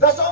10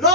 9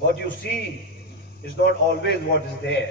What you see is not always what is there.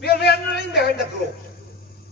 We are running behind the crow.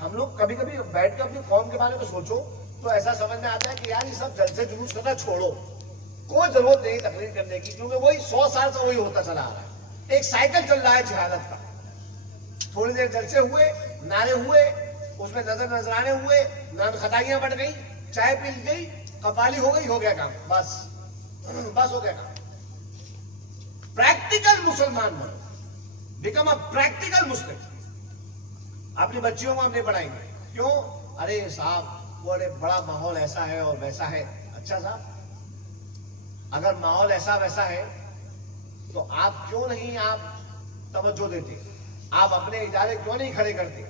ہم لوگ کبھی کبھی بیٹھ کے اپنی قوم کے بارے میں سوچو تو ایسا سمجھ میں آتا ہے کہ یار یہ سب جلسے جلوس کرنا چھوڑو، کوئی ضرورت نہیں تقریر کرنے کی، کیونکہ وہی 100 سال سے وہی ہوتا چلا آ رہا ہے، ایک سائیکل چل رہا ہے جہالت کا. تھوڑی دیر جلسے ہوئے، نعرے ہوئے، اس میں نظرانے ہوئے، نان خدائیاں بڑھ گئی، چائے پی گئی، قوالی ہو گئی، ہو گیا کام، بس ہو گیا کام. پریکٹیکل مسلمان بنو، بیکم اے پریکٹیکل مسلم. اپنی بچیوں کو ہم نہیں پڑھائیں گے، کیوں؟ ارے صاحب وہ بڑا ماحول ایسا ہے اور ویسا ہے. اچھا صاحب، اگر ماحول ایسا ویسا ہے تو آپ کیوں نہیں آپ توجہ دیتے؟ آپ اپنے ادارے کیوں نہیں کھڑے کرتے؟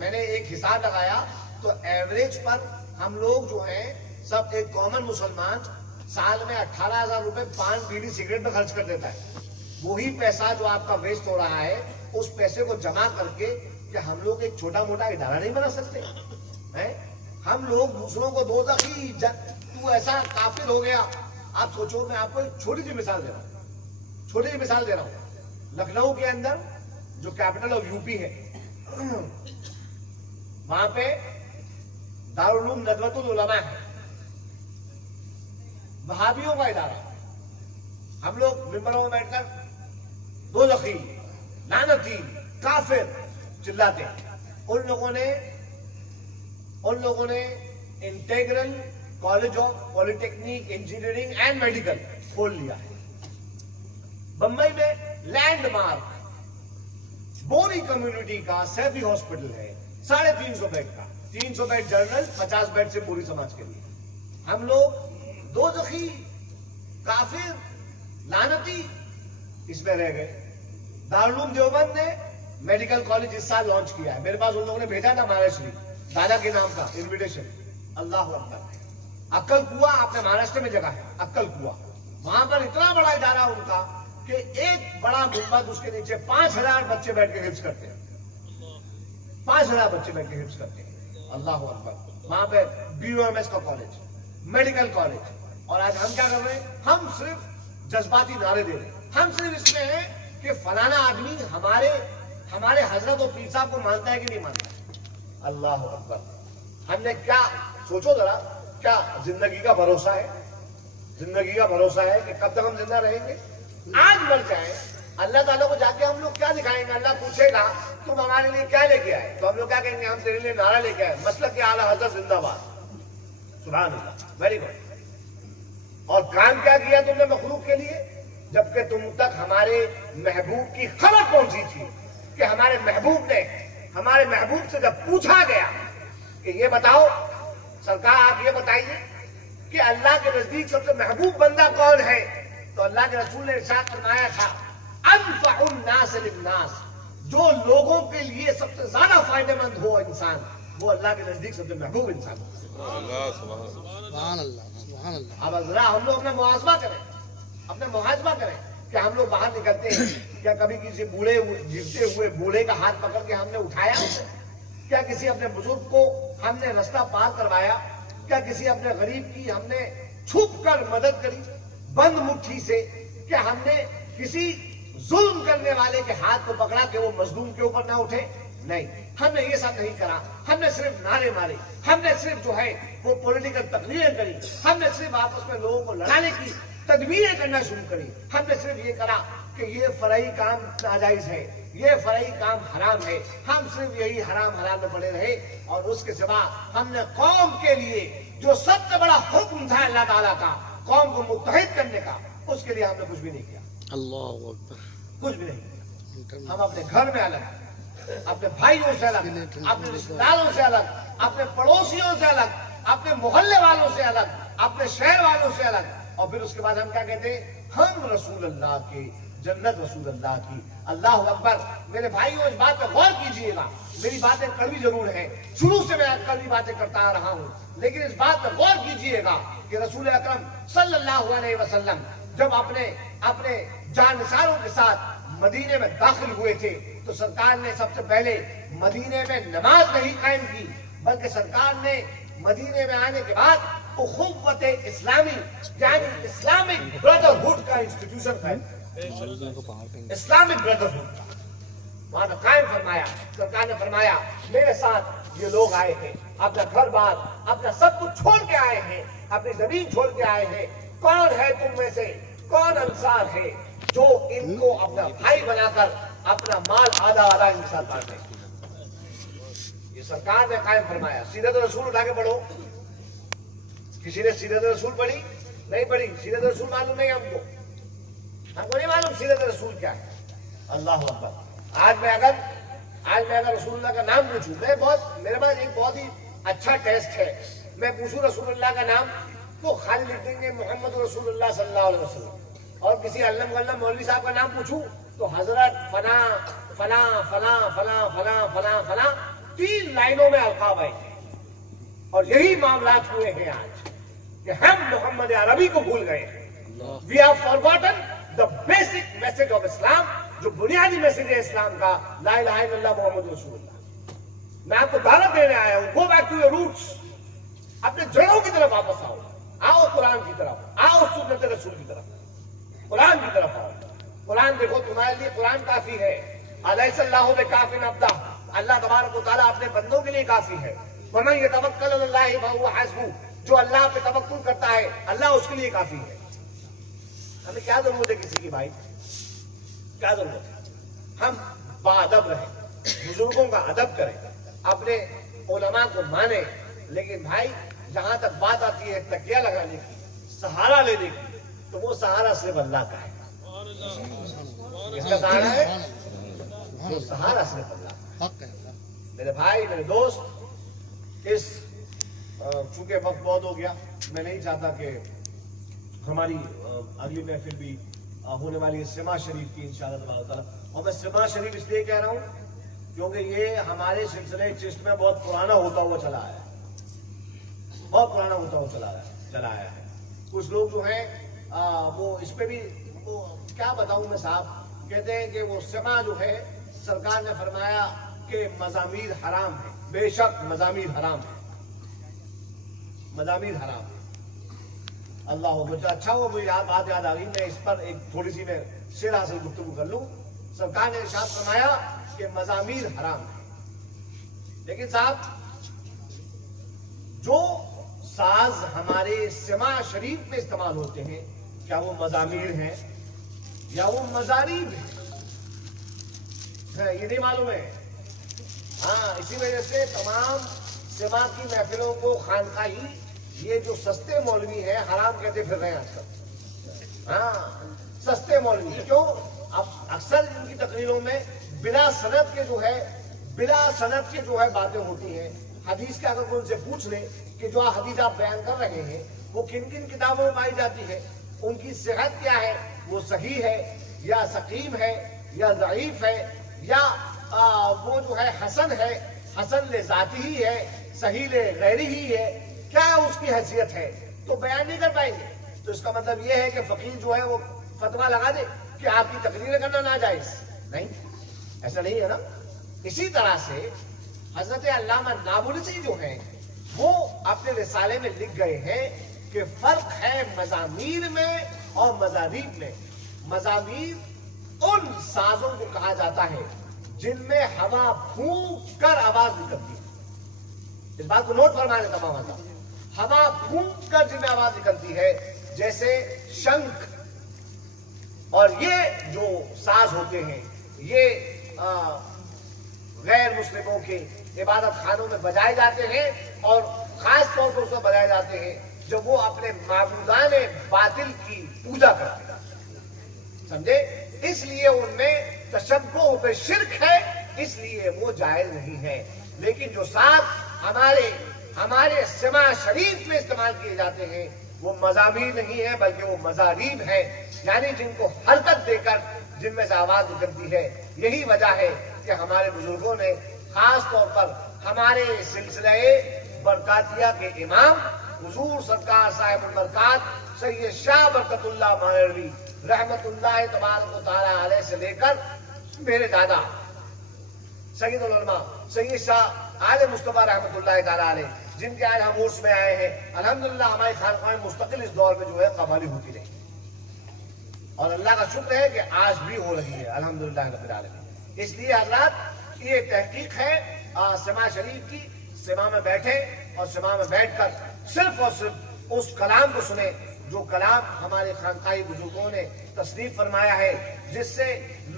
میں نے ایک حساب لگایا تو ایوریج پر ہم لوگ جو ہیں سب، ایک کامن مسلمان سال میں 18,000 روپے پان بیڑی سگریٹ میں خرچ کر دیتا ہے. وہی پیسہ جو آپ کا ویسٹ ہو رہا ہے، اس پیسے کو جمع کر کے کہ ہم لوگ ایک چھوٹا موٹا ادارہ نہیں بنا سکتے ہیں؟ ہم لوگ دوسروں کو دوزخی، تو ایسا کافر ہو گیا. آپ سوچو، میں آپ کو ایک چھوٹی سی مثال دے رہا ہوں. لکھنؤ کے اندر جو کیپٹل آف یو پی ہے، وہاں پہ دارالعلوم ندوۃ العلماء ہے، وہابیوں کا ادارہ. ہم لوگ ممبروں میں بیٹھ کر دوزخی، لعنتی، کافر چلاتے ہیں. ان لوگوں نے integral college of polytechnic, engineering and medical کھول لیا ہے. بمبئی میں لینڈ مارک بوری کمیونٹی کا سیفی ہاسپٹل ہے، 350 بیڈ کا، 300 بیڈ جنرل، 50 بیڈ سے پوری سماج کے لیے. ہم لوگ دوزخی، کافر، لعنتی اس میں رہ گئے. دارالعلوم دیوبند نے میڈیکل کالج اس سال لانچ کیا ہے. میرے پاس ان لوگوں نے بھیجا تھا مہاراشٹر دادا کے نام کا انویٹیشن. اللہ اکبر. عقل کنواں آپ نے مہاراشٹر میں جگہ ہے، عقل کنواں. وہاں پر اتنا بڑا ادارہ ان کا کہ ایک بڑا گنبد، اس کے نیچے 5,000 بچے بیٹھ کے حفظ کرتے ہیں. 5,000 بچے بیٹھ کے حفظ کرتے ہیں. اللہ اکبر. وہاں پہ BOMS کا کالج، میڈیکل کالج. اور آج ہم کیا کر رہے ہیں؟ ہم صرف جذباتی نعرے دے رہے ہیں. ہم صرف اس میں ہیں کہ فلانا آدمی ہمارے حضرت و پیر صاحب کو مانتا ہے کہ نہیں مانتا. اللہ اکبر. ہم نے کیا، سوچو ذرا، کیا زندگی کا بھروسہ ہے؟ زندگی کا بھروسہ ہے کہ کب تک ہم زندہ رہیں گے؟ آج مر جائیں. اللہ تعالیٰ کو جا کے ہم لوگ کیا دکھائیں گے؟ اللہ پوچھے گا تم ہمارے لیے کیا لے کے آئے؟ تو ہم لوگ کیا کہیں گے؟ ہم تیرے لیے نعرہ لے کے آئے، مسلک کے اعلیٰ حضرت زندہ باد. سبحان اللہ، ویری گڈ. اور کام کیا کیا تم نے مخلوق کے لیے؟ جبکہ تم تک ہمارے محبوب کی خبر پہنچی تھی کہ ہمارے محبوب سے جب پوچھا گیا کہ یہ بتاؤ سرکار، آپ یہ بتائیے کہ اللہ کے نزدیک سب سے محبوب بندہ کون ہے؟ تو اللہ کے رسول نے ارشاد فرمایا تھا، انفع الناس للناس، جو لوگوں کے لیے سب سے زیادہ فائدہ مند ہو انسان، وہ اللہ کے نزدیک سب سے محبوب انسان ہو. سبحان اللہ. اب ذرا ہم لوگ اپنا محاسبہ کریں کہ ہم لوگ باہر نکلتے ہیں، کیا کبھی کسی گرتے ہوئے بوڑھے کا ہاتھ پکڑ کے ہم نے اٹھایا؟ کیا کسی اپنے بزرگ کو ہم نے رستہ پار کروایا؟ کیا کسی اپنے غریب کی ہم نے چھپ کر مدد کری بند مٹھی سے؟ کیا ہم نے کسی ظلم کرنے والے کے ہاتھ کو پکڑا کہ وہ مظلوم کے اوپر نہ اٹھے؟ نہیں، ہم نے یہ سب نہیں کرا. ہم نے صرف نعرے مارے، ہم نے صرف جو ہے وہ پولیٹیکل تقریریں کری، ہم نے صرف آپس میں لوگوں کو لڑانے کی تدبیریں کرنا شروع کری. ہم نے صرف یہ کرا کہ یہ فرعی کام ناجائز ہے، یہ فرعی کام حرام ہے. ہم صرف یہی حرام حلال میں پڑے رہے، اور اس کے سوا ہم نے قوم کے لیے جو سب سے بڑا حکم تھا اللہ تعالیٰ کا، قوم کو متحد کرنے کا، اس کے لیے ہم نے کچھ بھی نہیں کیا. اللہ اکبر. کچھ بھی نہیں کیا. ہم اپنے گھر میں الگ، اپنے بھائیوں سے الگ، اپنے رشتے داروں سے الگ، اپنے پڑوسیوں سے الگ، اپنے محلے والوں سے الگ، اپنے شہر والوں سے الگ. اور پھر اس کے بعد ہم کیا کہتے ہیں؟ ہم رسول اللہ کے، جنت رسول اللہ کی. اللہ اکبر. میرے بھائیوں، اس بات پہ غور کیجئے گا. میری باتیں کڑوی ضرور ہیں، شروع سے میں کڑوی باتیں کرتا آ رہا ہوں، لیکن اس بات پہ غور کیجئے گا کہ رسول اکرم صلی اللہ علیہ وسلم جب اپنے جانثاروں کے ساتھ مدینے میں داخل ہوئے تھے تو سرکار نے سب سے پہلے مدینے میں نماز نہیں قائم کی، بلکہ سرکار نے مدینے میں آنے کے بعد اخوت اسلامی یعنی اسلامک بردرہڈ کا انسٹیٹیوشن ہے. اسلامک بردرہڈ کا وہاں پہ قائم فرمایا. سرکار نے فرمایا میرے ساتھ یہ لوگ آئے ہیں, اپنا گھر بار اپنا سب کچھ چھوڑ کے آئے ہیں, اپنی زمین چھوڑ کے آئے ہیں. کون ہے تم میں سے, کون انصار ہے جو ان کو اپنا بھائی بنا کر اپنا مال آدھا آدھا ان کے ساتھ بانٹے. یہ سرکار نے قائم فرمایا. سیرت رسول اٹھا کے پڑھو. کسی نے سیرت رسول پڑھی نہیں پڑھی؟ سیرت رسول معلوم نہیں ہم کو نہیں معلوم سیرت رسول کیا ہے. اللہ اکبر. آج میں اگر رسول اللہ کا نام پوچھوں, میرے پاس ایک بہت ہی اچھا ٹیسٹ ہے, میں پوچھوں رسول اللہ کا نام تو خالی لکھ دیں گے محمد رسول اللہ صلی اللہ علیہ وسلم. اور کسی علم غلم مولوی صاحب کا نام پوچھوں تو حضرت فلاں فلاں فلاں فلاں فلاں فلاں فلاں 3 لائنوں میں القاب آئے ہیں. اور یہی معاملات ہوئے ہیں آج کہ ہم محمد عربی کو بھول گئے ہیں. We have forgotten the basic message of Islam, جو بنیادی میسج ہے اسلام کا, لا الہ الا اللہ محمد رسول اللہ. میں آپ کو دعوت دینے آیا ہوں, go back to your roots. اپنے جڑوں کی طرف واپس آؤ. آؤ قرآن کی طرف, آؤ سنت رسول کی طرف, قرآن کی طرف آؤ. قرآن دیکھو, تمہارے لیے قرآن کافی ہے. الیس اللہ بکاف عبدہ, اللہ تبارک و تعالیٰ اپنے بندوں کے لیے کافی ہے. ومن یتوکل علی اللہ فہو حسبہ, جو اللہ پہ توکل کرتا ہے اللہ اس کے لیے کافی ہے. ہمیں کیا ضرورت ہے کسی کی بھائی, کیا ضرورت ہے؟ ہم باادب رہیں, بزرگوں کا ادب کریں, اپنے علماء کو مانیں. لیکن بھائی جہاں تک بات آتی ہے تکیہ لگانے کی, سہارا لینے کی, تو وہ سہارا صرف اللہ کا ہے. کس کا سہارا ہے؟ وہ سہارا صرف اللہ کا ہے. میرے بھائی, میرے دوست, چونکہ وقت بہت ہو گیا, میں نہیں چاہتا کہ ہماری اگلی محفل بھی ہونے والی ہے سما شریف کی انشاءاللہ تعالیٰ. اور میں سما شریف اس لیے کہہ رہا ہوں کیونکہ یہ ہمارے سلسلے چشت میں بہت پرانا ہوتا ہوا چلا آیا ہے, بہت پرانا ہوتا ہوا چلا آیا ہے. کچھ لوگ جو ہیں وہ اس پہ بھی کیا بتاؤں میں صاحب, کہتے ہیں کہ وہ سما جو ہے سرکار نے فرمایا کہ مزامیر حرام ہے. بے شک مزامیر حرام ہے, مزامیر حرام ہے. اللہ ہو, مجھے اچھا ہوا مجھے بات یاد آ گئی, میں اس پر ایک تھوڑی سی میں شعر حاصل گفتگو کر لوں. سرکار نے ارشاد فرمایا کہ مزامیر حرام ہے. لیکن صاحب جو ساز ہمارے سما شریف میں استعمال ہوتے ہیں, کیا وہ مزامیر ہیں یا وہ مزاریب ہیں؟ یہ نہیں معلوم ہے. ہاں, اسی وجہ سے تمام سما کی محفلوں کو خانقاہی یہ جو سستے مولوی ہیں حرام کہتے پھر رہے ہیں آج کل. ہاں, سستے مولوی. کیوں؟ اب اکثر ان کی تقریروں میں بلا سند کے جو ہے باتیں ہوتی ہیں. حدیث کے اگر کوئی ان سے پوچھ لیں کہ جو حدیث آپ بیان کر رہے ہیں وہ کن کن کتابوں میں پائی جاتی ہے, ان کی صحت کیا ہے, وہ صحیح ہے یا سقیم ہے یا ضعیف ہے یا وہ جو ہے حسن ہے, حسن لذاتی ہی ہے, صحیح غیری ہی ہے, کیا اس کی حیثیت ہے, تو بیان نہیں کر پائیں گے. تو اس کا مطلب یہ ہے کہ فقیر جو ہے وہ فتویٰ لگا دے کہ آپ کی تقریر کرنا ناجائز نہیں, ایسا نہیں ہے نا. اسی طرح سے حضرت علامہ نابلسی جو ہیں وہ اپنے رسالے میں لکھ گئے ہیں کہ فرق ہے مزامیر میں اور مزاریب میں. مزامیر ان سازوں کو کہا جاتا ہے جن میں ہوا پھونک کر آواز نکلتی ہے. اس بات کو نوٹ فرمانے تمام آزاد, ہوا پھونک کر جن میں آواز نکلتی ہے, جیسے شنکھ. اور یہ جو ساز ہوتے ہیں یہ غیر مسلموں کے عبادت خانوں میں بجائے جاتے ہیں, اور خاص طور پر اس میں بجائے جاتے ہیں جب وہ اپنے معبودان باطل کی پوجا کرتے ہیں. سمجھے؟ اس لیے ان میں تشبہ بے شرک ہے, اس لیے وہ جائز نہیں ہے. لیکن جو ساز ہمارے سما شریف میں استعمال کیے جاتے ہیں وہ مزامیر نہیں ہے بلکہ وہ مزاریب ہیں, یعنی جن کو حرکت دے کر جن میں سے آواز نکلتی ہے. یہی وجہ ہے کہ ہمارے بزرگوں نے خاص طور پر ہمارے سلسلہ برکاتیہ کے امام حضور سرکار صاحب البرکات سید شاہ برکت اللہ مہروی رحمت اللہ تبارک و تعالی علیہ سے لے کر میرے دادا سید العلماء سید شاہ آل مصطفیٰ رحمت اللہ تعالی علیہ, جن کے آج ہم عرس میں آئے ہیں, الحمدللہ ہماری خانقاہ مستقل اس دور میں جو ہے قوالی ہوتی رہی, اور اللہ کا شکر ہے کہ آج بھی ہو رہی ہے الحمدللہ رب العالمین. اس لیے حضرات یہ تحقیق ہے سما شریف کی، سما میں بیٹھے اور سما میں بیٹھ کر صرف اور صرف اس کلام کو سنیں جو کلام ہمارے خانقاہی بزرگوں نے تصنیف فرمایا ہے، جس سے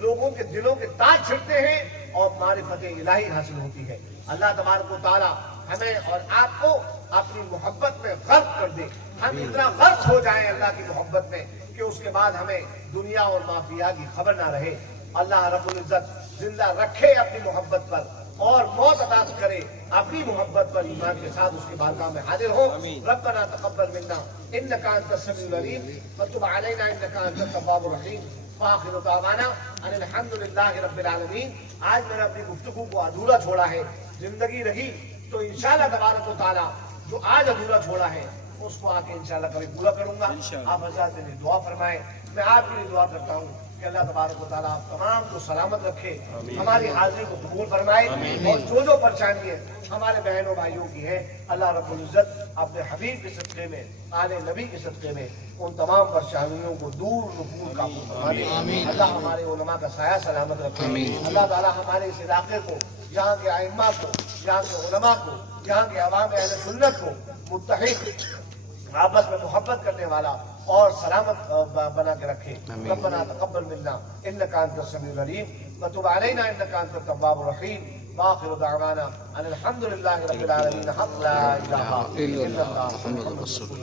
لوگوں کے دلوں کے تاج چھٹتے ہیں اور معرفت الہی حاصل ہوتی ہے۔ اللہ تبارک و تعالی ہمیں اور آپ کو اپنی محبت میں غرق کر دے، ہم اتنا غرق ہو جائیں اللہ کی محبت میں کہ اس کے بعد ہمیں دنیا اور مافیا کی خبر نہ رہے۔ اللہ رب العزت زندہ رکھے اپنی محبت پر اور موت عطا کرے اپنی محبت پر، ایمان کے ساتھ اس کی بارگاہ میں حاضر ہو۔ ربنا تقبل منا انک انت السمیع العلیم وتب علینا انک انت التواب الرحیم وآخر دعوانا ان الحمد للہ رب العالمین۔ آج میں نے اپنی گفتگو کو ادھورا چھوڑا ہے، زندگی رہی تو انشاءاللہ تبارک و تعالی جو آج ادھورا چھوڑا ہے اس کو آ کے انشاءاللہ کبھی پورا کروں گا۔ آپ حضرات میری دعا فرمائیں، میں آپ کے لیے دعا کرتا ہوں کہ اللہ تبارک و تعالیٰ آپ تمام کو سلامت رکھے، ہماری حاضری کو قبول فرمائے، اور جو پریشانیاں ہمارے بہنوں بھائیوں کی ہیں اللہ رب العزت اپنے حبیب کے صدقے میں، آل نبی کے صدقے میں ان تمام پریشانیوں کو دور نفور قابو فرما دے۔ اللہ ہمارے علماء کا سایہ سلامت رکھے۔ اللہ تعالیٰ ہمارے اس علاقے کو، یہاں کے ائمہ کو، یہاں کے علماء کو، یہاں کے عوام اہل سنت کو متحد، آپس میں محبت کرنے والا اور سلامت بنا کے رکھے۔ ربنا تقبل منا انک انت السمیع العلیم وتب علینا انک انت التواب الرحیم وآخر دعوانا ان الحمد للہ رب العالمین۔ حق لا الہ الا اللہ محمد رسول اللہ۔